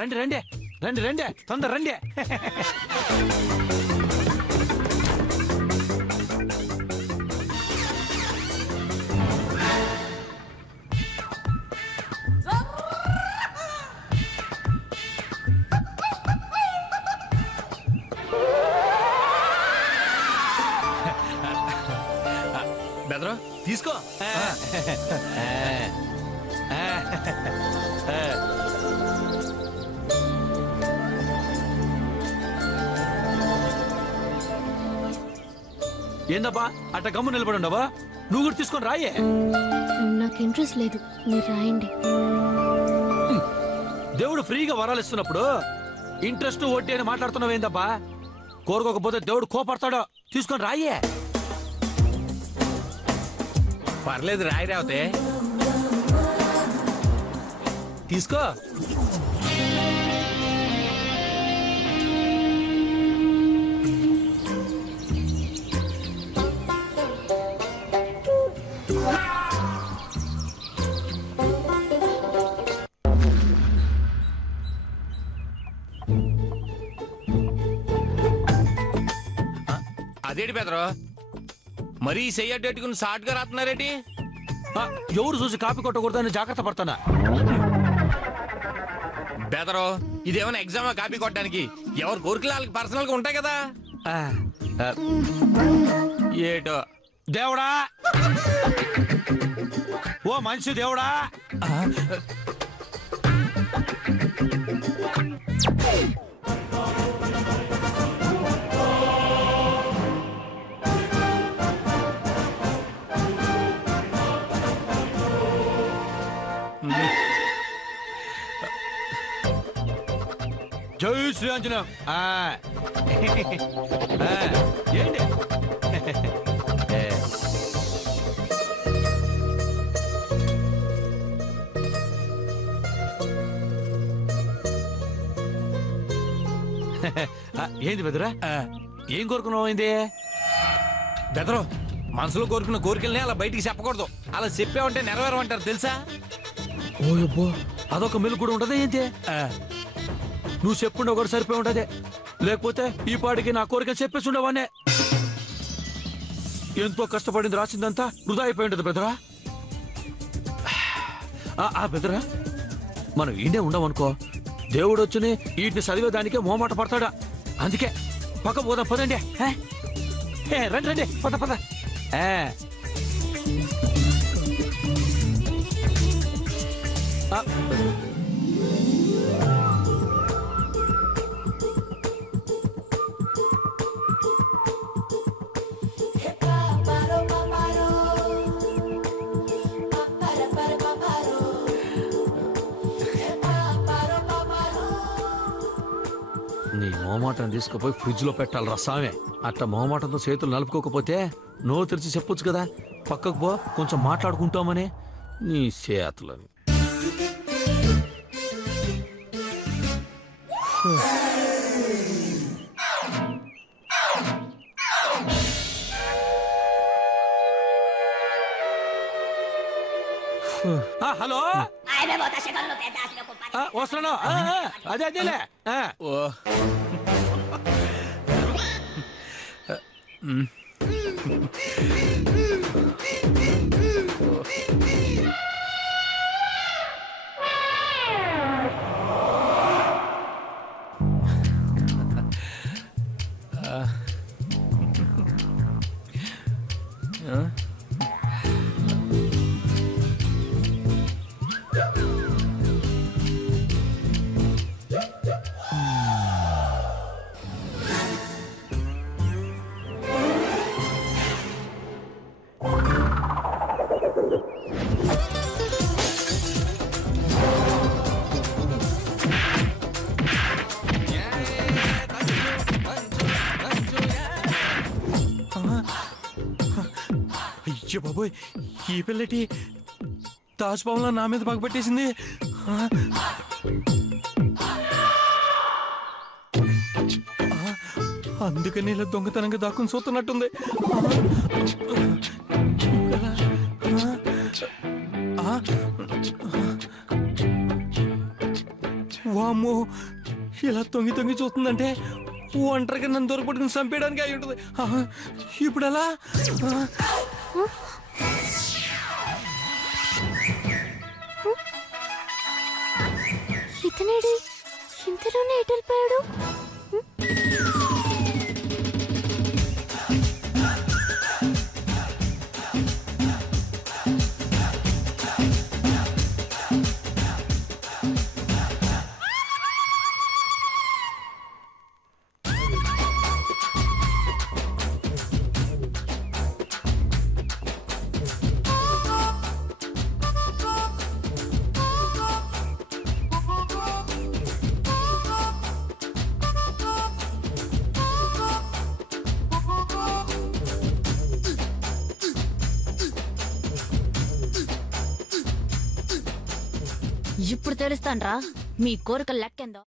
రండి రండి రండి రండి తొందర రండి. బెదరు తీసుకో. ఏందబ్బా అట్ట గమ్ము నిలబడి ఉండవా? నువ్వు కూడా తీసుకొని రాయే. నాకు ఇంట్రెస్ట్ లేదు, మీరు రాయండి. దేవుడు ఫ్రీగా వరాలు ఇస్తున్నప్పుడు ఇంట్రెస్ట్ వడ్డీ అని మాట్లాడుతున్నావు ఏందబ్బా? కోరుకోకపోతే దేవుడు కోపడతాడో. తీసుకొని రాయే. పర్లేదు రాయి రావుతే తీసుకో. అదేంటి బెదరు మరీ చెయ్యట్టుకుని షార్ట్ గా రాస్తున్నారేంటి? ఎవరు చూసి కాపీ కొట్టకూడదని జాగ్రత్త పడతానా? బెదరు ఇదేమైనా ఎగ్జామా కాపీ కొట్టడానికి? ఎవరు కోరికలు వాళ్ళకి పర్సనల్ గా ఉంటాయి కదా. ఏటో దేవుడా, ఓ మనిషి దేవుడా, జై శ్రీ ఆంజనేయం. ఏంటి ఏంది బెదరా? ఏం కోరుకున్నావు? అయింది బెదరు మనసులో కోరుకున్న కోరికల్ని అలా బయటికి చెప్పకూడదు. అలా చెప్పావంటే నెరవేరమంటారు తెలుసా? ఓయబ్బో, అదొక మెలు కూడా ఉంటది ఏంటి? నువ్వు చెప్పుండే ఒకటి సరిపోయి ఉంటది. లేకపోతే ఈ పాటికి నా కోరిక చెప్పేసి ఉండవానే. ఎంతో కష్టపడింది రాసిందంతా వృధా అయిపోయి ఉంటది బెదరా. బెదరా, మనం ఈడే ఉండమనుకో, దేవుడు వచ్చుని వీటిని చదివేదానికే మోమాట పడతాడా. అందుకే పక్క పోదాం పదండి. రండి రండి, పద పద. నీ మొహమాటం తీసుకుపోయి ఫ్రిడ్జ్ లో పెట్టాలి రసామే. అట్లా మొహమాటంతో చేతులు నలుపుకోకపోతే నోరు తెరిచి చెప్పొచ్చు కదా, పక్కకు పో కొంచెం మాట్లాడుకుంటామని. నీ చేతులని హలో, వస్తున్నాను. అదే అదేలే. అయ్యో బాబోయ్, ఈ పిల్లటి తాజ్ భవన్లో నా మీద పగబట్టేసింది. అందుకని ఇలా దొంగతనంగా దాక్కుని చూస్తున్నట్టుంది. వామ్మో ఇలా తొంగి తొంగి చూస్తుందంటే ఒంటరిగా నన్ను దొరకపట్టుకుని చంపేయడానికి అయి ఉంటుంది. ఇప్పుడు ఎలా? ఇతనేడి ఇంతలోనే ఎటు వెళ్ళిపోయాడు? ఇప్పుడు తెలుస్తాన్రా మీ కోరిక లెక్కెందో.